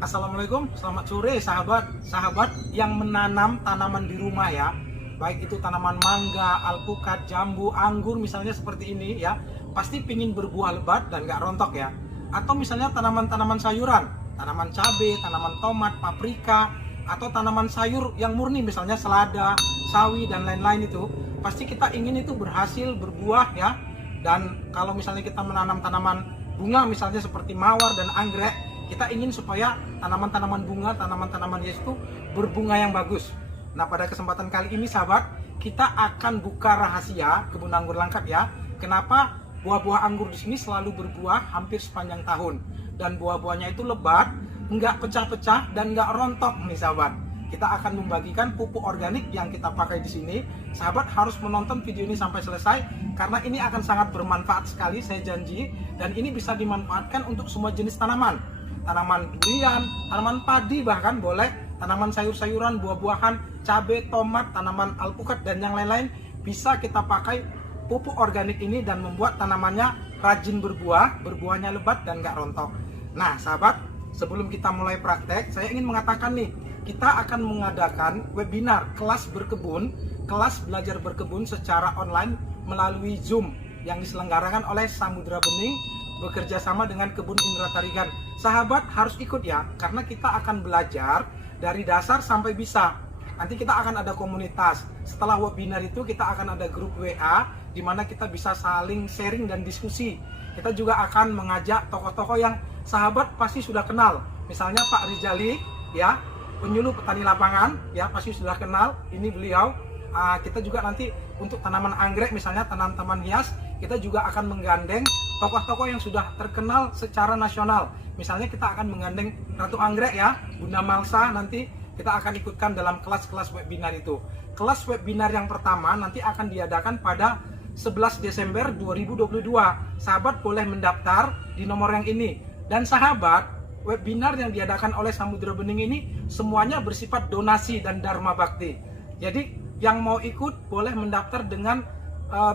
Assalamualaikum, selamat sore sahabat yang menanam tanaman di rumah ya. Baik itu tanaman mangga, alpukat, jambu, anggur misalnya seperti ini ya. Pasti pingin berbuah lebat dan gak rontok ya. Atau misalnya tanaman-tanaman sayuran, tanaman cabai, tanaman tomat, paprika, atau tanaman sayur yang murni misalnya selada, sawi dan lain-lain itu. Pasti kita ingin itu berhasil berbuah ya. Dan kalau misalnya kita menanam tanaman bunga misalnya seperti mawar dan anggrek, kita ingin supaya tanaman-tanaman bunga, tanaman-tanaman hias itu berbunga yang bagus. Nah, pada kesempatan kali ini sahabat, kita akan buka rahasia kebun anggur Langkat ya. Kenapa buah-buah anggur di sini selalu berbuah hampir sepanjang tahun, dan buah-buahnya itu lebat, nggak pecah-pecah dan nggak rontok nih sahabat. Kita akan membagikan pupuk organik yang kita pakai di sini. Sahabat harus menonton video ini sampai selesai karena ini akan sangat bermanfaat sekali, saya janji. Dan ini bisa dimanfaatkan untuk semua jenis tanaman. Tanaman durian, tanaman padi bahkan boleh, tanaman sayur-sayuran, buah-buahan, cabai, tomat, tanaman alpukat dan yang lain-lain bisa kita pakai pupuk organik ini dan membuat tanamannya rajin berbuah, berbuahnya lebat dan nggak rontok. Nah sahabat, sebelum kita mulai praktek, saya ingin mengatakan nih, kita akan mengadakan webinar kelas berkebun, kelas belajar berkebun secara online melalui Zoom yang diselenggarakan oleh Samudra Bening bekerja sama dengan Kebun Indra Tarigan. Sahabat harus ikut ya, karena kita akan belajar dari dasar sampai bisa. Nanti kita akan ada komunitas. Setelah webinar itu kita akan ada grup WA di mana kita bisa saling sharing dan diskusi. Kita juga akan mengajak tokoh-tokoh yang sahabat pasti sudah kenal. Misalnya Pak Rizali ya, penyuluh petani lapangan ya, pasti sudah kenal. Ini beliau. Kita juga nanti untuk tanaman anggrek misalnya, tanaman hias, kita juga akan menggandeng tokoh-tokoh yang sudah terkenal secara nasional. Misalnya kita akan menggandeng Ratu Anggrek ya, Bunda Malsa, nanti kita akan ikutkan dalam kelas-kelas webinar itu. Kelas webinar yang pertama nanti akan diadakan pada 11 Desember 2022. Sahabat boleh mendaftar di nomor yang ini. Dan sahabat, webinar yang diadakan oleh Samudra Bening ini semuanya bersifat donasi dan dharma bakti. Jadi yang mau ikut boleh mendaftar dengan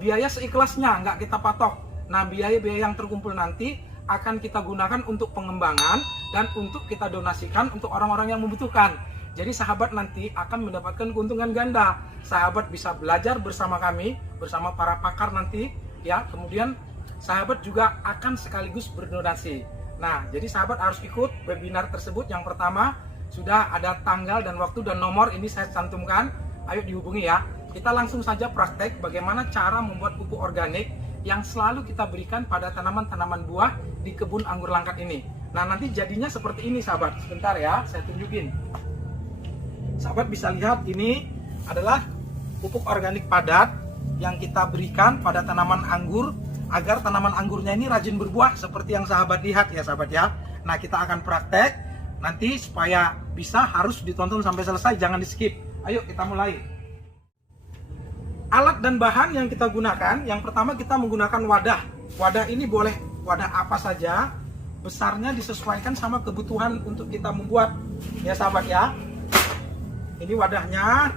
biaya seikhlasnya, nggak kita patok. Nah, biaya-biaya yang terkumpul nanti akan kita gunakan untuk pengembangan dan untuk kita donasikan untuk orang-orang yang membutuhkan. Jadi sahabat nanti akan mendapatkan keuntungan ganda. Sahabat bisa belajar bersama kami, bersama para pakar nanti ya. Kemudian sahabat juga akan sekaligus berdonasi. Nah, jadi sahabat harus ikut webinar tersebut. Yang pertama sudah ada tanggal dan waktu dan nomor ini saya cantumkan. Ayo dihubungi ya. Kita langsung saja praktek bagaimana cara membuat pupuk organik yang selalu kita berikan pada tanaman-tanaman buah di kebun anggur Langkat ini. Nah, nanti jadinya seperti ini sahabat. Sebentar ya, saya tunjukin. Sahabat bisa lihat ini adalah pupuk organik padat yang kita berikan pada tanaman anggur agar tanaman anggurnya ini rajin berbuah seperti yang sahabat lihat ya sahabat ya. Nah, kita akan praktek nanti supaya bisa harus ditonton sampai selesai, jangan di skip. Ayo kita mulai. Alat dan bahan yang kita gunakan, yang pertama kita menggunakan wadah. Wadah ini boleh wadah apa saja, besarnya disesuaikan sama kebutuhan untuk kita membuat ya sahabat ya. Ini wadahnya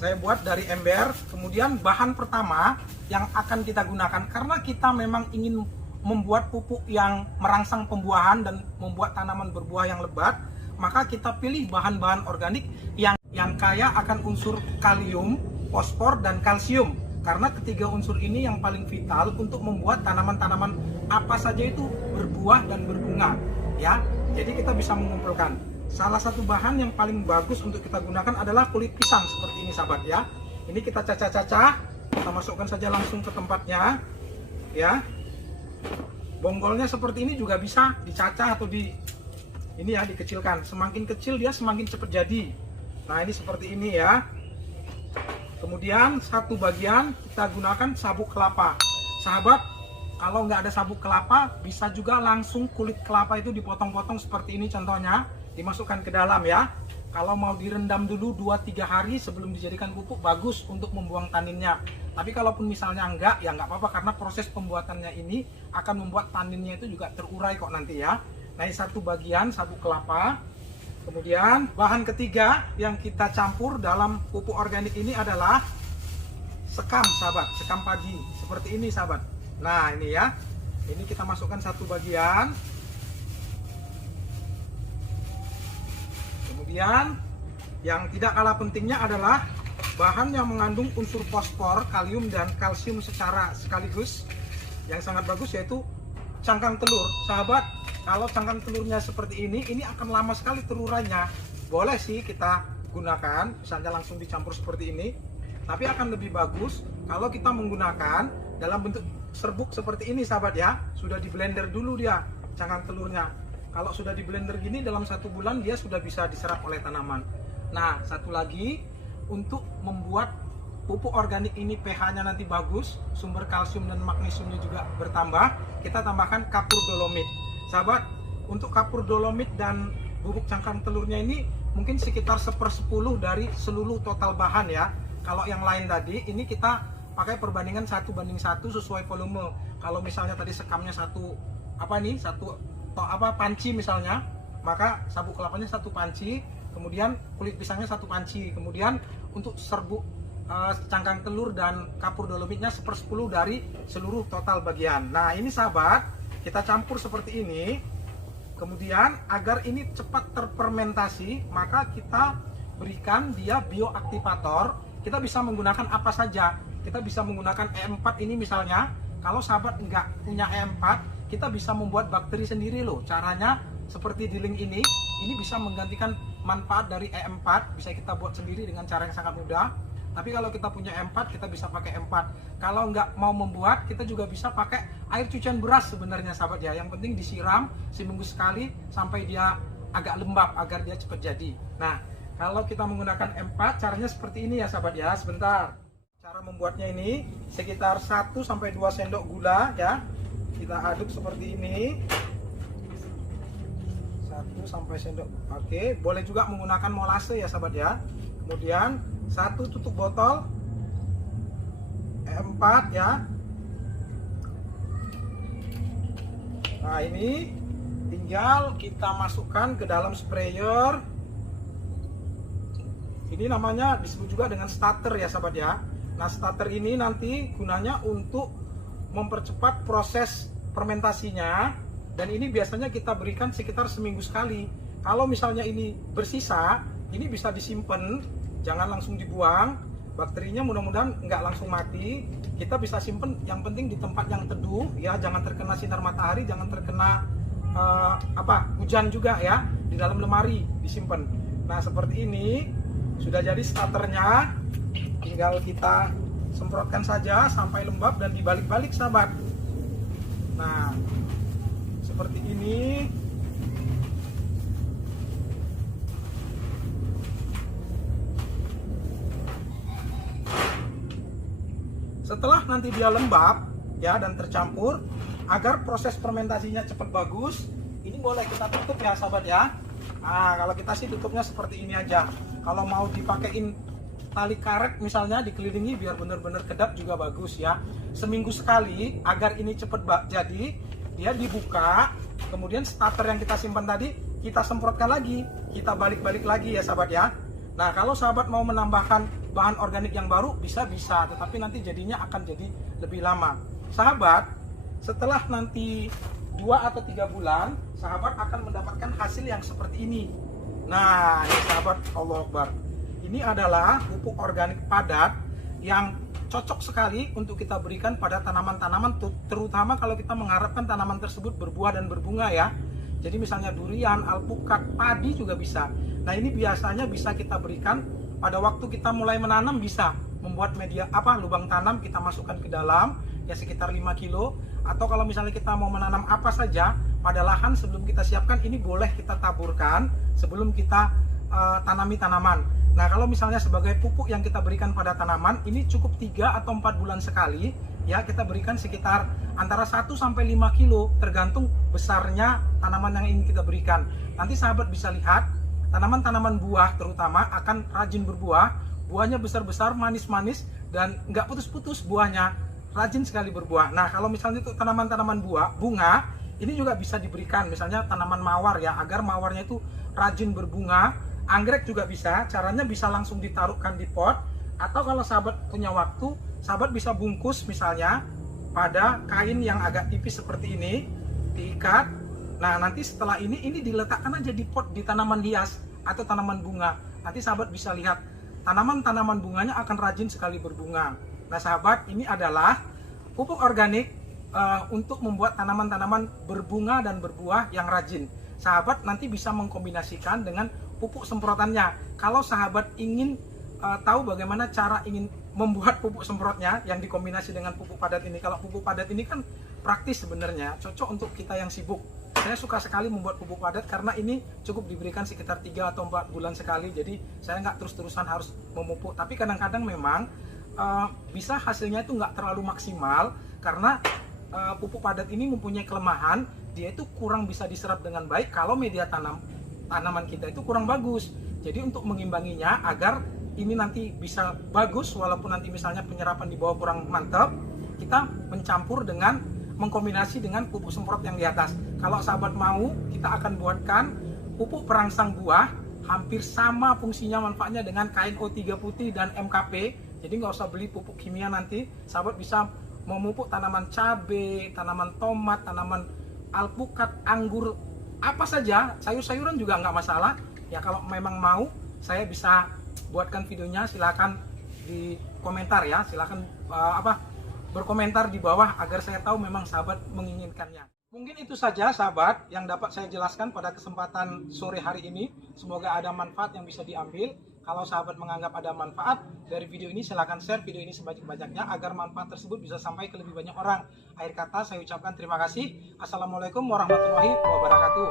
saya buat dari ember. Kemudian bahan pertama yang akan kita gunakan, karena kita memang ingin membuat pupuk yang merangsang pembuahan dan membuat tanaman berbuah yang lebat, maka kita pilih bahan-bahan organik yang kaya akan unsur kalium, fosfor dan kalsium. Karena ketiga unsur ini yang paling vital untuk membuat tanaman-tanaman apa saja itu berbuah dan berbunga ya. Jadi kita bisa mengumpulkan. Salah satu bahan yang paling bagus untuk kita gunakan adalah kulit pisang seperti ini sahabat ya. Ini kita cacah-cacah, kita masukkan saja langsung ke tempatnya ya. Bonggolnya seperti ini juga bisa dicacah atau ini ya, dikecilkan. Semakin kecil dia semakin cepat jadi. Nah, ini seperti ini ya. Kemudian satu bagian kita gunakan sabuk kelapa. Sahabat, kalau nggak ada sabuk kelapa, bisa juga langsung kulit kelapa itu dipotong-potong seperti ini contohnya, dimasukkan ke dalam ya. Kalau mau direndam dulu 2-3 hari sebelum dijadikan pupuk, bagus untuk membuang taninnya. Tapi kalaupun misalnya enggak, ya nggak apa-apa, karena proses pembuatannya ini akan membuat taninnya itu juga terurai kok nanti ya. Nah, ini satu bagian sabuk kelapa. Kemudian bahan ketiga yang kita campur dalam pupuk organik ini adalah sekam sahabat, sekam padi seperti ini sahabat. Nah, ini ya, ini kita masukkan satu bagian. Kemudian yang tidak kalah pentingnya adalah bahan yang mengandung unsur fosfor, kalium, dan kalsium secara sekaligus. Yang sangat bagus yaitu cangkang telur. Sahabat, kalau cangkang telurnya seperti ini akan lama sekali terurannya. Boleh sih kita gunakan, misalnya langsung dicampur seperti ini. Tapi akan lebih bagus kalau kita menggunakan dalam bentuk serbuk seperti ini, sahabat ya. Sudah di blender dulu dia cangkang telurnya. Kalau sudah di blender gini, dalam 1 bulan dia sudah bisa diserap oleh tanaman. Nah, satu lagi, untuk membuat pupuk organik ini pH-nya nanti bagus, sumber kalsium dan magnesiumnya juga bertambah, kita tambahkan kapur dolomit. Sahabat, untuk kapur dolomit dan bubuk cangkang telurnya ini mungkin sekitar 1/10 dari seluruh total bahan ya. Kalau yang lain tadi, ini kita pakai perbandingan 1:1 sesuai volume. Kalau misalnya tadi sekamnya satu panci misalnya, maka sabuk kelapanya 1 panci, kemudian kulit pisangnya 1 panci, kemudian untuk serbuk cangkang telur dan kapur dolomitnya 1/10 dari seluruh total bagian. Nah ini sahabat, kita campur seperti ini. Kemudian agar ini cepat terfermentasi, maka kita berikan dia bioaktivator. Kita bisa menggunakan apa saja. Kita bisa menggunakan E4 ini misalnya. Kalau sahabat nggak punya E4, kita bisa membuat bakteri sendiri loh. Caranya seperti di link ini bisa menggantikan manfaat dari E4. Bisa kita buat sendiri dengan cara yang sangat mudah. Tapi kalau kita punya E4, kita bisa pakai E4. Kalau nggak mau membuat, kita juga bisa pakai air cucian beras sebenarnya sahabat ya. Yang penting disiram seminggu sekali sampai dia agak lembab agar dia cepat jadi. Nah, kalau kita menggunakan E4, caranya seperti ini ya sahabat ya. Sebentar. Cara membuatnya ini sekitar 1-2 sendok gula ya. Kita aduk seperti ini. 1 sendok. Oke, boleh juga menggunakan molase ya sahabat ya. Kemudian 1 tutup botol E4 ya. Nah ini tinggal kita masukkan ke dalam sprayer. Ini namanya disebut juga dengan starter ya sahabat ya. Nah starter ini nanti gunanya untuk mempercepat proses fermentasinya. Dan ini biasanya kita berikan sekitar seminggu sekali. Kalau misalnya ini bersisa, ini bisa disimpan, jangan langsung dibuang. Bakterinya mudah-mudahan nggak langsung mati. Kita bisa simpan, yang penting di tempat yang teduh ya, jangan terkena sinar matahari, jangan terkena hujan juga ya. Di dalam lemari disimpan. Nah seperti ini sudah jadi starternya. Tinggal kita semprotkan saja sampai lembab dan dibalik-balik sahabat. Nah seperti ini. Setelah nanti dia lembab ya dan tercampur, agar proses fermentasinya cepat bagus, ini boleh kita tutup ya sahabat ya. Nah kalau kita sih tutupnya seperti ini aja. Kalau mau dipakein tali karet misalnya dikelilingi biar benar-benar kedap juga bagus ya. Seminggu sekali agar ini cepat jadi, dia dibuka, kemudian starter yang kita simpan tadi kita semprotkan lagi, kita balik-balik lagi ya sahabat ya. Nah kalau sahabat mau menambahkan bahan organik yang baru bisa, tetapi nanti jadinya akan jadi lebih lama. Sahabat, setelah nanti 2 atau 3 bulan, sahabat akan mendapatkan hasil yang seperti ini. Nah, ini sahabat, Allah Akbar. Ini adalah pupuk organik padat yang cocok sekali untuk kita berikan pada tanaman-tanaman, terutama kalau kita mengharapkan tanaman tersebut berbuah dan berbunga ya. Jadi misalnya durian, alpukat, padi juga bisa. Nah, ini biasanya bisa kita berikan pada waktu kita mulai menanam, bisa membuat media lubang tanam, kita masukkan ke dalam ya sekitar 5 kilo. Atau kalau misalnya kita mau menanam apa saja pada lahan sebelum kita siapkan, ini boleh kita taburkan sebelum kita tanami tanaman. Nah kalau misalnya sebagai pupuk yang kita berikan pada tanaman, ini cukup 3 atau 4 bulan sekali ya, kita berikan sekitar antara 1-5 kilo tergantung besarnya tanaman yang ingin kita berikan. Nanti sahabat bisa lihat tanaman-tanaman buah terutama akan rajin berbuah, buahnya besar-besar, manis-manis, dan nggak putus-putus buahnya, rajin sekali berbuah. Nah kalau misalnya itu tanaman-tanaman bunga, ini juga bisa diberikan, misalnya tanaman mawar ya, agar mawarnya itu rajin berbunga. Anggrek juga bisa, caranya bisa langsung ditaruhkan di pot, atau kalau sahabat punya waktu, sahabat bisa bungkus misalnya pada kain yang agak tipis seperti ini, diikat. Nah nanti setelah ini diletakkan aja di pot, di tanaman hias, atau tanaman bunga. Nanti sahabat bisa lihat tanaman-tanaman bunganya akan rajin sekali berbunga. Nah sahabat, ini adalah pupuk organik untuk membuat tanaman-tanaman berbunga dan berbuah yang rajin. Sahabat nanti bisa mengkombinasikan dengan pupuk semprotannya. Kalau sahabat ingin tahu bagaimana cara ingin membuat pupuk semprotnya yang dikombinasi dengan pupuk padat ini. Kalau pupuk padat ini kan praktis sebenarnya, cocok untuk kita yang sibuk. Saya suka sekali membuat pupuk padat karena ini cukup diberikan sekitar 3 atau 4 bulan sekali. Jadi saya nggak terus-terusan harus memupuk. Tapi kadang-kadang memang bisa hasilnya itu nggak terlalu maksimal karena pupuk padat ini mempunyai kelemahan. Dia itu kurang bisa diserap dengan baik kalau media tanaman kita itu kurang bagus. Jadi untuk mengimbanginya agar ini nanti bisa bagus, walaupun nanti misalnya penyerapan di bawah kurang mantap, kita mencampur dengan mengkombinasi dengan pupuk semprot yang di atas. Kalau sahabat mau, kita akan buatkan pupuk perangsang buah, hampir sama fungsinya manfaatnya dengan KNO3 putih dan MKP. Jadi nggak usah beli pupuk kimia nanti, sahabat bisa memupuk tanaman cabai, tanaman tomat, tanaman alpukat, anggur, apa saja, sayur-sayuran juga nggak masalah. Ya kalau memang mau, saya bisa buatkan videonya, silahkan di komentar ya, silahkan berkomentar di bawah agar saya tahu memang sahabat menginginkannya. Mungkin itu saja sahabat yang dapat saya jelaskan pada kesempatan sore hari ini. Semoga ada manfaat yang bisa diambil. Kalau sahabat menganggap ada manfaat dari video ini, silahkan share video ini sebanyak-banyaknya agar manfaat tersebut bisa sampai ke lebih banyak orang. Akhir kata saya ucapkan terima kasih. Assalamualaikum warahmatullahi wabarakatuh.